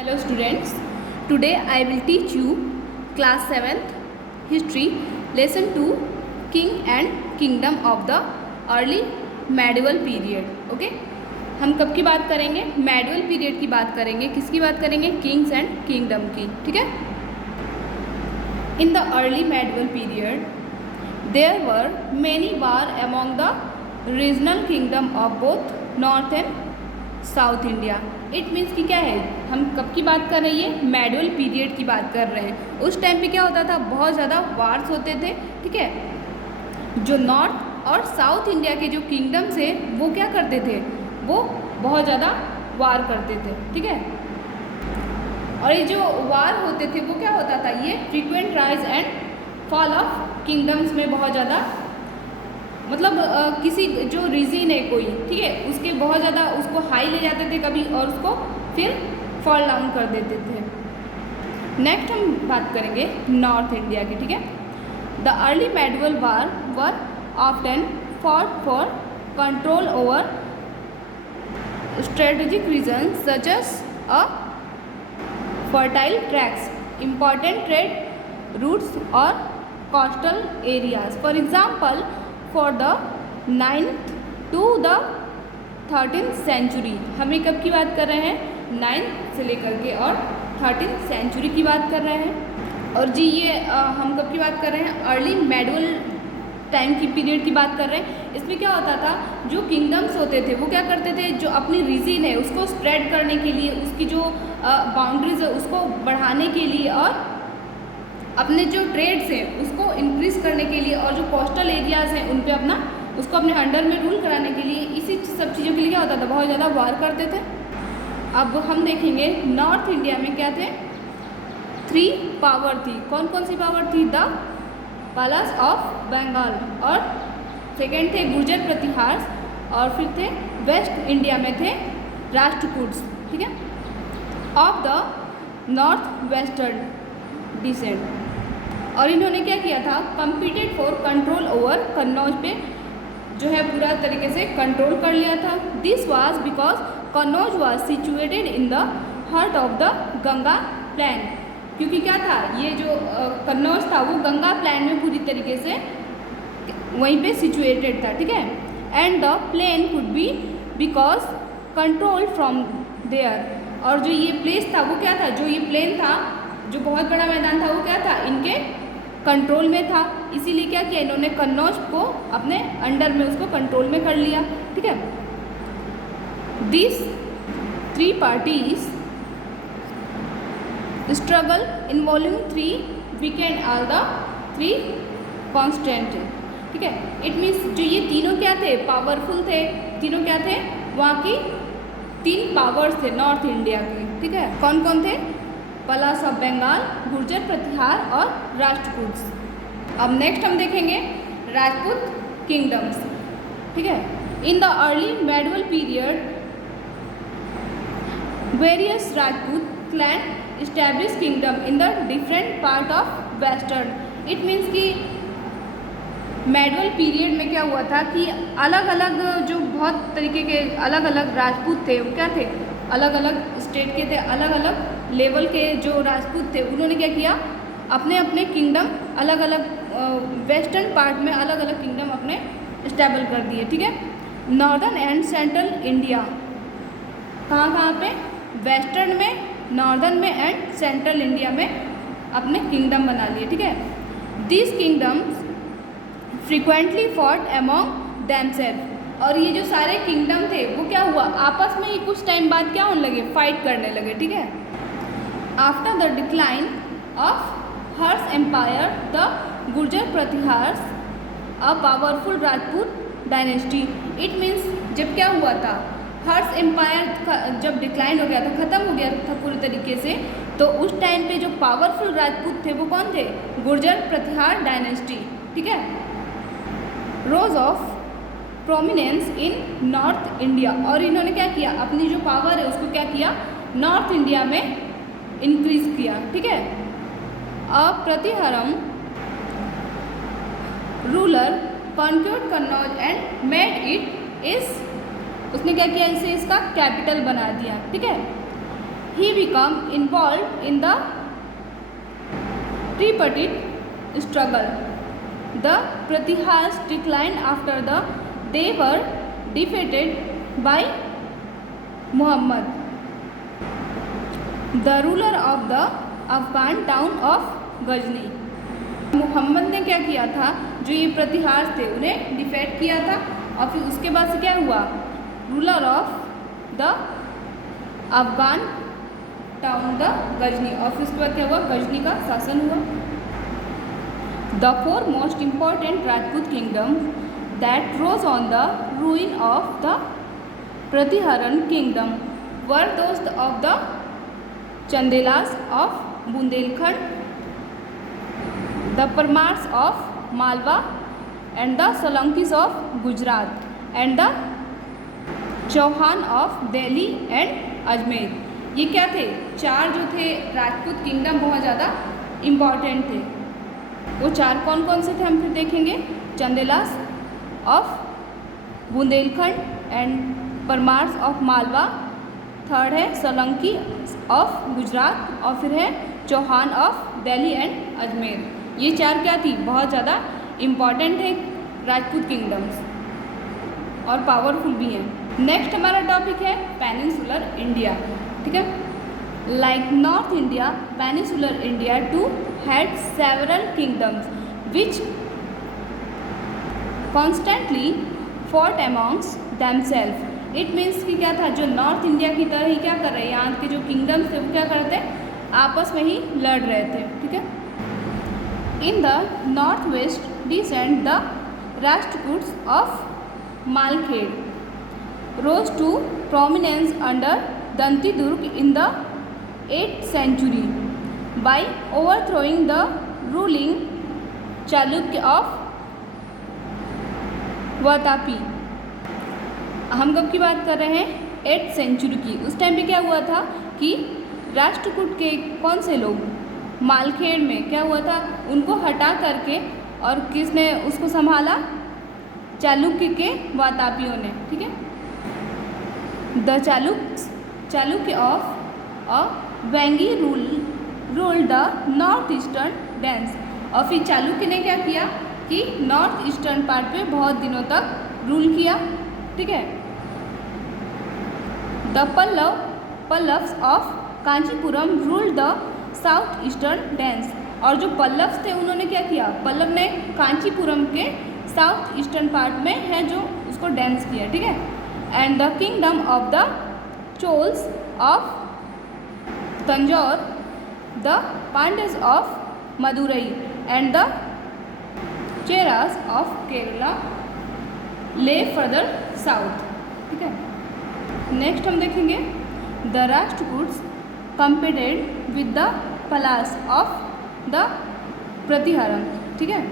Hello students, today I will teach you class 7th history lesson 2 King and Kingdom of the early medieval period. Okay हम कब की बात करेंगे? Medieval period की बात करेंगे. किसकी बात करेंगे? किंग्स एंड किंगडम की. ठीक है. In the early medieval period there were many wars among the regional kingdom of both north and south India. It means कि क्या है, हम कब की बात कर रही है? मेडिवल पीरियड की बात कर रहे हैं. उस टाइम पे क्या होता था? बहुत ज़्यादा वार्स होते थे. ठीक है. जो नॉर्थ और साउथ इंडिया के जो किंगडम्स है वो क्या करते थे? वो बहुत ज़्यादा वार करते थे. ठीक है. और ये जो वार होते थे वो क्या होता था? ये frequent rise and fall of kingdoms में बहुत ज़्यादा, मतलब किसी जो रीजन है कोई, ठीक है, उसके बहुत ज़्यादा उसको हाई ले जाते थे कभी और उसको फिर फॉल डाउन कर देते थे. नेक्स्ट हम बात करेंगे नॉर्थ इंडिया की. ठीक है. The early medieval war were often fought for control over strategic region such as a fertile tracts, important trade routes और coastal areas. For example for the 9th to the 13th century. हमें कब की बात कर रहे हैं? 9th से लेकर के और 13th सेंचुरी की बात कर रहे हैं. और जी ये हम कब की बात कर रहे हैं? अर्ली मेडिवल टाइम की पीरियड की बात कर रहे हैं. इसमें क्या होता था? जो किंगडम्स होते थे वो क्या करते थे? जो अपनी रीजन है उसको स्प्रेड करने के लिए, उसकी जो बाउंड्रीज है उसको बढ़ाने के लिए और अपने जो ट्रेड्स हैं उसको इंक्रीज करने के लिए और जो कोस्टल एरियाज़ हैं उन पे अपना उसको अपने अंडर में रूल कराने के लिए, इसी सब चीज़ों के लिए क्या होता था? बहुत ज़्यादा वार करते थे. अब हम देखेंगे नॉर्थ इंडिया में क्या थे? 3 पावर थी. कौन कौन सी पावर थी? द पलास ऑफ बंगाल, और सेकेंड थे गुर्जर प्रतिहार, और फिर थे वेस्ट इंडिया में थे राष्ट्रकूट्स. ठीक है. Of the north western descent. और इन्होंने क्या किया था? Competed for control over Kannauj पे जो है पूरा तरीके से कंट्रोल कर लिया था. This was because Kannauj was situated in the heart of the Ganga plain. क्योंकि क्या था? ये जो कन्नौज था वो गंगा प्लेन में पूरी तरीके से वहीं पे सिचुएटेड था. ठीक है. And the plain could be because control from there. और जो ये प्लेस था वो क्या था? जो ये प्लेन था, जो बहुत बड़ा मैदान था वो क्या था? इनके कंट्रोल में था. इसीलिए क्या किया इन्होंने? कन्नौज को अपने अंडर में उसको कंट्रोल में कर लिया. ठीक है. This 3 parties struggle involving 3 weekend all the 3 constant. ठीक है. इट मीन्स जो ये तीनों क्या थे? पावरफुल थे. तीनों क्या थे? वहाँ की 3 पावर्स थे नॉर्थ इंडिया के. ठीक है. कौन कौन थे? पलास ऑफ बंगाल, गुर्जर प्रतिहार और राष्ट्रकूट्स. अब नेक्स्ट हम देखेंगे राजपूत किंगडम्स. ठीक है. In the early medieval period various Rajput clan establish kingdom in the different part of western. It means कि मेडिवल पीरियड में क्या हुआ था कि अलग अलग जो बहुत तरीके के अलग अलग राजपूत थे वो क्या थे? अलग अलग स्टेट के थे, अलग अलग लेवल के जो राजपूत थे उन्होंने क्या किया? अपने अपने किंगडम अलग अलग वेस्टर्न पार्ट में अलग अलग किंगडम अपने स्टेबल कर दिए. ठीक है. Northern and central India. कहाँ कहाँ पे? वेस्टर्न में, नॉर्दर्न में एंड सेंट्रल इंडिया में अपने किंगडम बना लिए. ठीक है. This kingdoms frequently fought among themself. और ये जो सारे किंगडम थे वो क्या हुआ? आपस में ही कुछ टाइम बाद क्या होने लगे? फाइट करने लगे. ठीक है. After the decline of Harsha empire the Gurjara Pratihara a powerful Rajput dynasty. It means जब क्या हुआ था? हर्ष एम्पायर जब डिक्लाइन हो गया था, ख़त्म हो गया था पूरी तरीके से, तो उस टाइम पे जो पावरफुल राजपूत थे वो कौन थे? गुर्जर प्रतिहार डायनेस्टी. ठीक है. रोज of prominence in north India. और इन्होंने क्या किया? अपनी जो पावर है उसको क्या किया? नॉर्थ इंडिया में इंक्रीज किया. ठीक है. A Pratihara ruler conquered Kannauj and made it his, उसने क्या किया? इसे इसका कैपिटल बना दिया. ठीक है. he became involved in the tripartite struggle. The Pratihars declined after they were defeated by Muhammad, the ruler of the Afghan town of Ghazni. Muhammad ने क्या किया था, जो ये प्रतिहार थे उन्हें डिफेट किया था, और फिर उसके बाद से क्या हुआ, ruler of the Afghan town the Ghazni, और फिर उसके बाद क्या हुआ, गजनी का शासन हुआ। The four most important Rajput kingdom that rose on the ruin of the Pratiharan kingdom were those of the Chandelas of Bundelkhand, the Parmars of Malwa, and the Solankis of Gujarat, and the Chauhan of Delhi and Ajmer। ये क्या थे, चार जो थे Rajput kingdom बहुत ज़्यादा important थे। वो चार कौन कौन से थे हम फिर देखेंगे। Chandelas of Bundelkhand and Paramars of Malwa, third है सोलंकी ऑफ गुजरात, और फिर है चौहान ऑफ दिल्ली एंड अजमेर। ये चार क्या थी, बहुत ज़्यादा इम्पॉर्टेंट है राजपूत किंगडम्स और पावरफुल भी हैं। नेक्स्ट हमारा टॉपिक है पेनिनसुलर इंडिया। ठीक है, like north India, peninsular India too had several kingdoms which constantly fought amongst themself. It means कि क्या था, जो नॉर्थ इंडिया की तरह ही क्या कर रहे हैं, यहाँ के जो किंगडम्स थे वो क्या करते हैं, आपस में ही लड़ रहे थे। ठीक है, in the north west Deccan the Rashtrakutas of Malkhed rose to prominence under Dantidurga in the 8th century by overthrowing the ruling Chalukya of Vatapi. हम कब की बात कर रहे हैं, 8th century की। उस टाइम पे क्या हुआ था कि राष्ट्रकूट के कौन से लोग मालखेड़ में क्या हुआ था, उनको हटा करके, और किसने उसको संभाला, चालुक्य के वातापियों ने। ठीक है, the Chalukya of a Vengi rule the north eastern dense. और फिर चालुक्य ने क्या किया कि नॉर्थ ईस्टर्न पार्ट पे बहुत दिनों तक रूल किया। ठीक है, the Pallavas of Kanchipuram rule the south eastern dense. और जो पल्लव्स थे उन्होंने क्या किया, पल्लव ने कांचीपुरम के साउथ ईस्टर्न पार्ट में है जो उसको डेंस किया। ठीक है, and the kingdom of the Cholas of Tanjore, the Pandyas of Madurai, and the Cheras of Kerala lay further south. ठीक है, नेक्स्ट हम देखेंगे the Rashtrakutas competed with the Palas of the Pratiharas. ठीक है,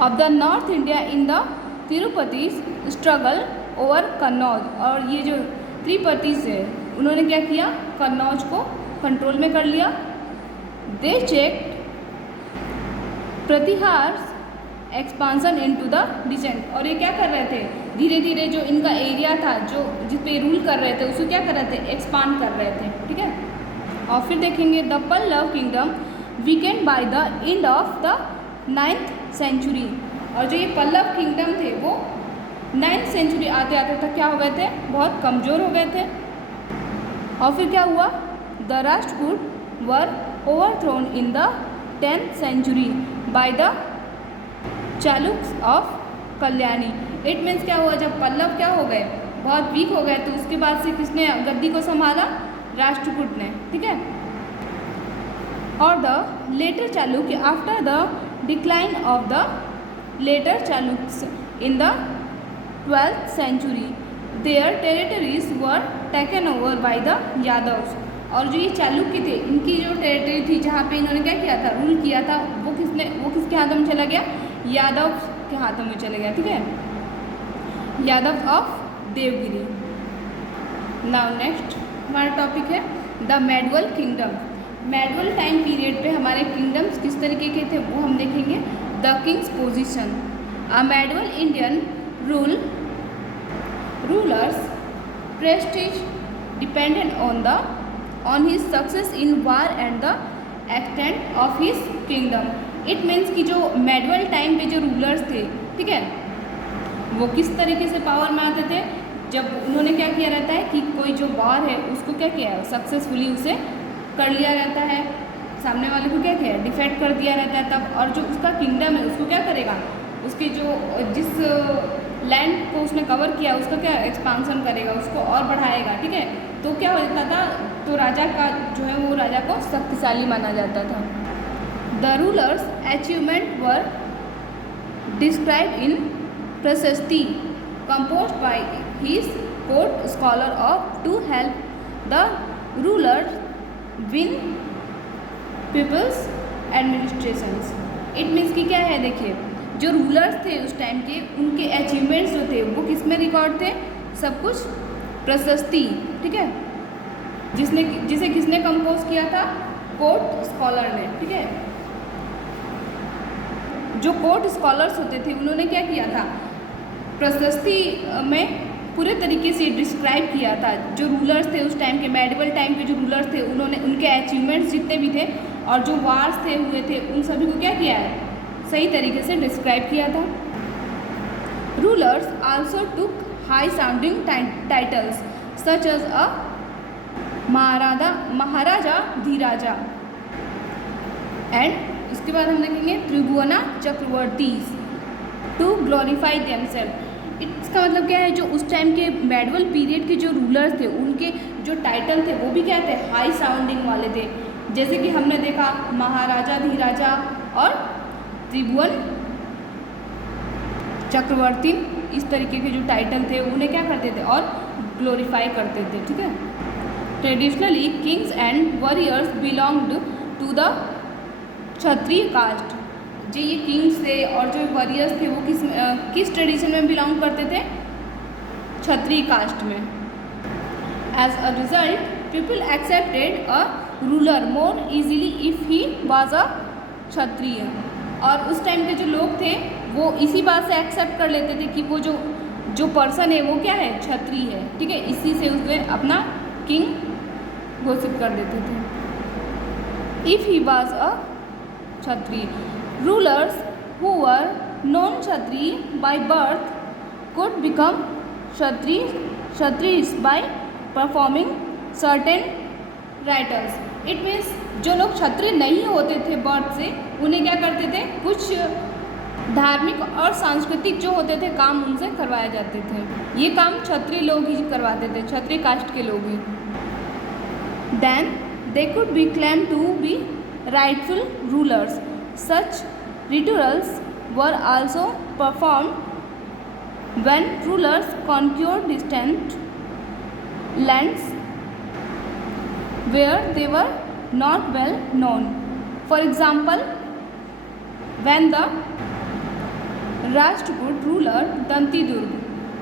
of the north India in the tripartite struggle over Kannauj. और ये जो त्रिपति है उन्होंने क्या किया, कन्नौज को कंट्रोल में कर लिया। They checked Pratiharas expansion into the Deccan. और ये क्या कर रहे थे, धीरे धीरे जो इनका एरिया था, जो जिस पे रूल कर रहे थे, उसको क्या कर रहे थे, एक्सपांड कर रहे थे। ठीक है, और फिर देखेंगे the Pallava kingdom weakened by the end of the 9th century। और जो ये पल्लव किंगडम थे वो 9th century आते आते तक क्या हो गए थे, बहुत कमज़ोर हो गए थे। और फिर क्या हुआ, the Rashtrakuta were overthrown in the 10th century by the Chalukyas of Kalyani. It means क्या हुआ, जब पल्लव क्या हो गए, बहुत वीक हो गए, तो उसके बाद से किसने गद्दी को संभाला, राष्ट्रकूट ने। ठीक है, और the later Chalukya after the decline of the later Chalukyas in the 12th century their territories were taken over by the Yadavs. और जो ये चालुक्य थे, इनकी जो टेरिटरी थी जहाँ पे इन्होंने क्या किया था, रूल किया था, वो किसके हाथों में चला गया, यादव के हाथों में चले गया। ठीक है, Yadav of Devagiri. Now next हमारा टॉपिक है the medieval kingdom. Medieval time period पे हमारे किंगडम्स किस तरीके के थे वो हम देखेंगे। The king's position, a medieval Indian rulers prestige dependent on the on his success in war and the extent of his kingdom. It means कि जो मेडिवल टाइम पे जो रूलर्स थे, ठीक है, वो किस तरीके से पावर में आते थे, जब उन्होंने क्या किया रहता है कि कोई जो वार है उसको क्या किया है, सक्सेसफुली उसे कर लिया रहता है, सामने वाले को क्या किया है, डिफेक्ट कर दिया रहता है तब, और जो उसका किंगडम है उसको क्या करेगा, उसके जो जिस लैंड को उसने कवर किया उसका क्या एक्सपांसन करेगा, उसको और बढ़ाएगा, ठीक है। तो क्या हो जाता था, तो राजा का जो है वो राजा को शक्तिशाली माना जाता था। The rulers achievement were describe in प्रशस्ति composed by his court scholar of to help the ruler win people's administrations। it means कि क्या है, देखिए जो रूलर्स थे उस टाइम के, उनके अचीवमेंट्स जो थे वो किस में रिकॉर्ड थे, सब कुछ प्रशस्ति, ठीक है, जिसे किसने कंपोज किया था, कोर्ट स्कॉलर ने, ठीक है। जो कोर्ट स्कॉलर्स होते थे उन्होंने क्या किया था, प्रशस्ति में पूरे तरीके से डिस्क्राइब किया था जो रूलर्स थे उस टाइम के, मेडिवल टाइम के जो रूलर्स थे उन्होंने उनके अचीवमेंट्स जितने भी थे और जो वार्स थे हुए थे उन सभी को क्या किया है, सही तरीके से डिस्क्राइब किया था। Rulers also took high sounding titles such as a Maharaja Dhiraja and उसके बाद हम देखेंगे Tribhuvana Chakravartis to glorify themselves. इसका मतलब क्या है, जो उस टाइम के मेडिवल पीरियड के जो रूलर्स थे उनके जो टाइटल थे वो भी क्या थे, हाई साउंडिंग वाले थे, जैसे कि हमने देखा महाराजा धीराजा और त्रिभुवन चक्रवर्ती, इस तरीके के जो टाइटल थे उन्हें क्या करते थे और ग्लोरीफाई करते थे, ठीक है। Traditionally kings and warriors belonged to the Kshatriya caste. जो ये किंग्स थे और जो वॉरियर्स थे वो किस ट्रेडिशन में बिलोंग करते थे, क्षत्रिय कास्ट में। As a result people accepted a ruler more easily if he was a Kshatriya. और उस टाइम के जो लोग थे वो इसी बात से एक्सेप्ट कर लेते थे कि वो जो पर्सन है वो क्या है, क्षत्रिय है, ठीक है, इसी से उसे अपना किंग घोषित कर देते थे। If he was a Kshatriya, rulers who were non kshatriy by birth could become kshatriyas by performing certain rituals। it means जो लोग क्षत्रिय नहीं होते थे बर्थ से, उन्हें क्या करते थे, कुछ धार्मिक और सांस्कृतिक जो होते थे काम उनसे करवाए जाते थे। ये काम क्षत्रिय लोग ही करवाते थे, क्षत्रिय कास्ट के लोग ही। then they could be claimed to be rightful rulers। Such rituals were also performed when rulers conquered distant lands where they were not well known। For example, when the Rashtrakud ruler Dantidurg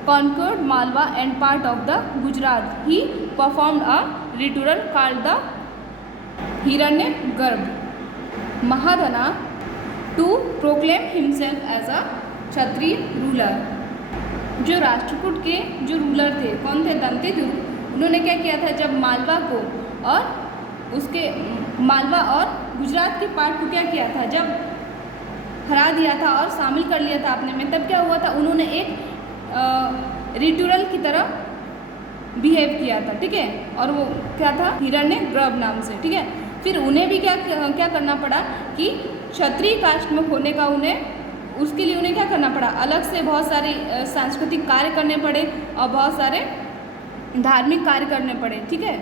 conquered Malwa and part of the Gujarat, he performed a ritual called the Hiranyagarbh Mahadana to proclaim himself as a Kshatriya ruler. जो राष्ट्रकूट के जो ruler थे, कौन थे, दंतीदुर्ग, उन्होंने क्या किया था, जब मालवा को और उसके मालवा और गुजरात के पार्ट को क्या किया था, जब हरा दिया था और शामिल कर लिया था अपने में, तब क्या हुआ था, उन्होंने एक रिचुअल की तरह बिहेव किया था, ठीक है, और वो क्या था, हिरण्यगर्भ नाम से, ठीक है। फिर उन्हें भी क्या करना पड़ा कि क्षत्रिय कास्ट में होने का उसके लिए उन्हें क्या करना पड़ा, अलग से बहुत सारे सांस्कृतिक कार्य करने पड़े और बहुत सारे धार्मिक कार्य करने पड़े, ठीक है।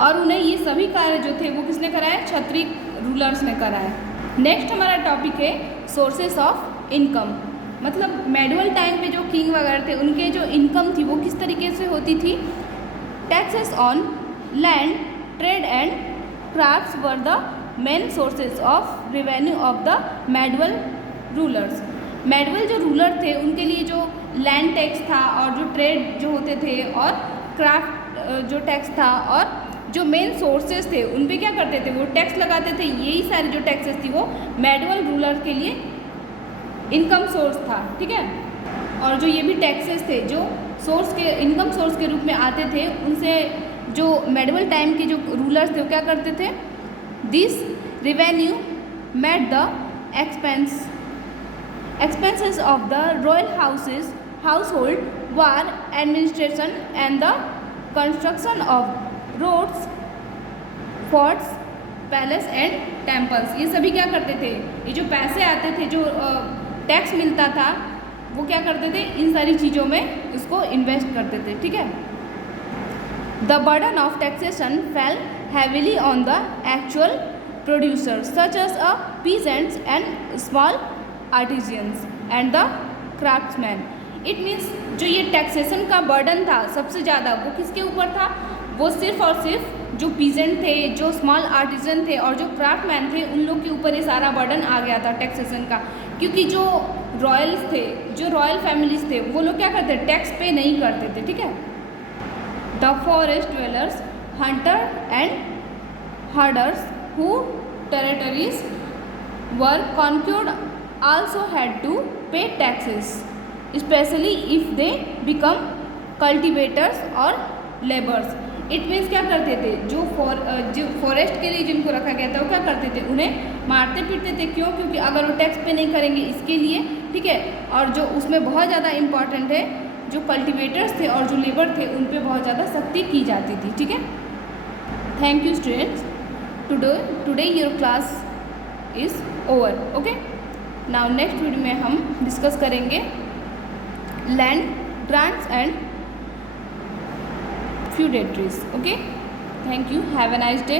और उन्हें ये सभी कार्य जो थे वो किसने कराए, क्षत्रिय रूलर्स ने कराए। नेक्स्ट हमारा टॉपिक है सोर्सेस ऑफ इनकम। मतलब मेडिवल टाइम पे जो किंग वगैरह थे उनके जो इनकम थी वो किस तरीके से होती थी। Taxes on land, trade and crafts were the main sources of revenue of the medieval rulers. Medieval जो रूलर थे उनके लिए जो लैंड टैक्स था और जो ट्रेड जो होते थे और क्राफ्ट जो टैक्स था और जो मेन सोर्सेज थे उन पे क्या करते थे, वो टैक्स लगाते थे। यही सारी जो टैक्सेस थी वो मेडिवल रूलर के लिए इनकम सोर्स था, ठीक है। और जो ये भी टैक्सेस थे जो सोर्स के इनकम सोर्स के रूप में आते थे, उनसे जो मेडिवल टाइम के जो रूलर्स थे वो क्या करते थे, this revenue met the expenses of the royal household, war, administration and the construction of roads, forts, palace and temples. ये सभी क्या करते थे, ये जो पैसे आते थे, जो टैक्स मिलता था, वो क्या करते थे, इन सारी चीज़ों में इसको इन्वेस्ट करते थे। ठीक है। The burden of taxation fell heavily on the actual producers such as a peasants and small artisans and the craftsmen. It means जो ये टैक्सेशन का बर्डन था सबसे ज़्यादा वो किसके ऊपर था, वो सिर्फ और सिर्फ जो पीजेंट थे, जो स्मॉल आर्टिजन थे और जो क्राफ्टमैन थे, उन लोग के ऊपर ये सारा बर्डन आ गया था टैक्सेशन का। क्योंकि जो रॉयल्स थे, जो रॉयल फैमिलीज थे, वो लोग क्या करते, टैक्स पे नहीं करते थे। ठीक है। The forest dwellers, hunter and herders who territories were conquered also had to pay taxes, especially if they become cultivators or laborers। It means क्या करते थे, जो फॉरेस्ट के लिए जिनको रखा गया था वो क्या करते थे, उन्हें मारते पीटते थे। क्यों? क्योंकि अगर वो टैक्स पे नहीं करेंगे इसके लिए। ठीक है। और जो उसमें बहुत ज़्यादा इम्पॉर्टेंट है, जो कल्टिवेटर्स थे और जो लेबर थे, उन पर बहुत ज़्यादा सख्ती की जाती थी। ठीक है। Thank you students, today your class is over. Okay. Now next video में हम डिस्कस करेंगे land grants and feudatories। Okay, thank you, have a nice day।